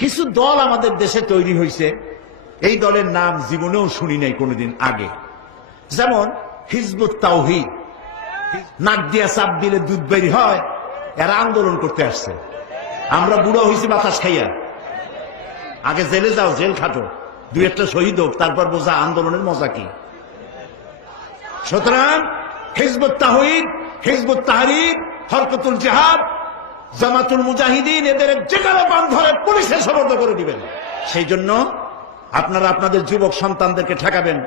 কিছু দল আমাদের দেশে তৈরি হয়েছে, এই দলের নাম জীবনেও শুনি নাই কোনোদিন আগে। যেমন হিজবুত তাওহীদ, নাক দিয়া চাপ দিলে দুধ বেরি হয়, এরা আন্দোলন করতে আসছে। আমরা বুড়ো হয়েছি বাতাস খাইয়া, আগে জেলে যাও, জেল খাটো, দুই একটা শহীদ হোক, তারপর বোঝা আন্দোলনের মজা কি। সুতরাং হিজবুত তাওহীদ, হিজবুত তাহরীর, হরকতুল জিহাদ, জামাতুল মুজাহিদিন, এদের যেখানে বান ধরে পুলিশে সোপর্দ করে দিবেন। সেই জন্য আপনারা আপনাদের যুবক সন্তানদেরকে ঠেকাবেন,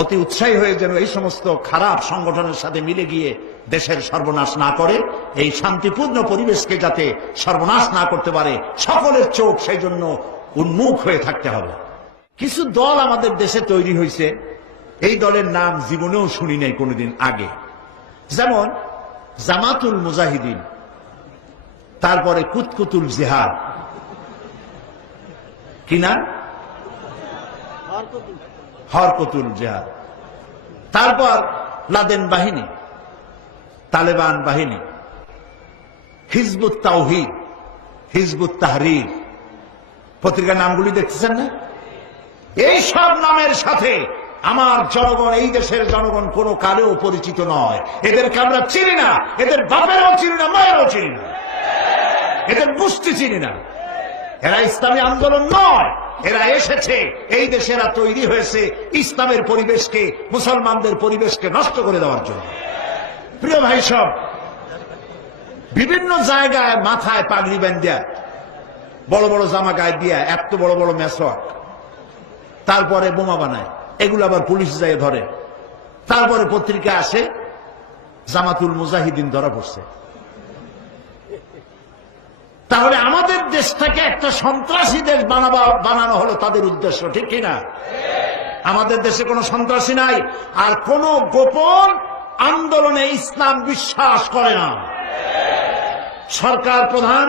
অতি উৎসাহী হয়ে যেন এই সমস্ত খারাপ সংগঠনের সাথে মিলে গিয়ে দেশের সর্বনাশ না করে, এই শান্তিপূর্ণ পরিবেশকে যাতে সর্বনাশ না করতে পারে, সকলের চোখ সেই জন্য উন্মুখ হয়ে থাকতে হবে। কিছু দল আমাদের দেশে তৈরি হয়েছে, এই দলের নাম জীবনেও শুনি নাই কোনোদিন আগে। যেমন জামাতুল মুজাহিদিন, তারপরে কুতকুতুল জিহাদ, কি না, হরকতুল জিহাদ, তারপর লাদেন বাহিনী, তালেবান বাহিনী, হিজবুত তাওহীদ, হিজবুত তাহরীর, পত্রিকার নামগুলি দেখতেছেন না? এই সব নামের সাথে আমার জনগণ, এই দেশের জনগণ কোনো কালেও পরিচিত নয়। এদেরকে আমরা চিনি না, এদের বাপেরও চিনি না, মায়েরও চিনি না, এদের গোষ্ঠী চিনি না। এরা ইসলামী আন্দোলন নয়, এরা এসেছে এই দেশে, এরা তৈরি হয়েছে ইসলামের পরিবেশকে, মুসলমানদের পরিবেশকে নষ্ট করে দেওয়ার জন্য। প্রিয় ভাই সব, বিভিন্ন জায়গায় মাথায় পাগড়ি বাঁধিয়া, বড় বড় জামা গায়ে দিয়া, এত বড় বড় মেসওয়াক, তারপরে বোমা বানায়, এগুলো আবার পুলিশ যায় ধরে। তারপরে পত্রিকা আসে জামাতুল মুজাহিদিন ধরা পড়ছে। তাহলে আমাদের দেশটাকে একটা সন্ত্রাসী দেশ বানানো হলো তাদের উদ্দেশ্য, ঠিক কিনা? আমাদের দেশে কোনো সন্ত্রাসী নাই, আর কোন গোপন আন্দোলনে ইসলাম বিশ্বাস করে না। সরকার প্রধান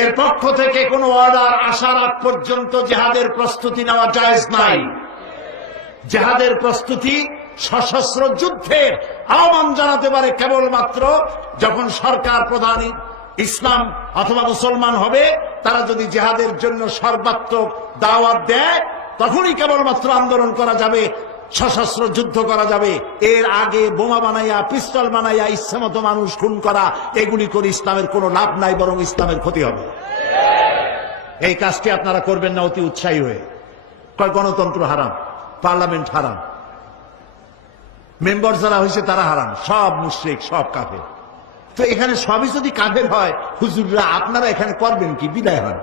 এর পক্ষ থেকে কোনো অর্ডার আসার আগ পর্যন্ত জিহাদের প্রস্তুতি নেওয়া জায়েজ নাই। জিহাদের প্রস্তুতি সশস্ত্র যুদ্ধের আহ্বান জানাতে পারে কেবলমাত্র যখন সরকার প্রধান ইসলাম অথবা মুসলমান হবে, তারা যদি জিহাদের জন্য সর্বাত্মক দাওয়াত দেয়, তখনই কেবলমাত্র আন্দোলন করা যাবে, সশস্ত্র যুদ্ধ করা যাবে। এর আগে বোমা বানাইয়া, পিস্তল বানাইয়া ইচ্ছামতো মানুষ খুন করা, এগুলি করে ইসলামের কোনো লাভ নাই, বরং ইসলামের ক্ষতি হবে। এই কাজটি আপনারা করবেন না অতি উৎসাহী হয়ে। কয় গণতন্ত্র হারাম, পার্লামেন্ট হারাম, মেম্বার যারা হয়েছে তারা হারাম, সব মুশরিক, সব কাফের। তো এখানে সবই যদি কাফের হয়, হুজুররা আপনারা এখানে করবেন কি? বিদায় হন।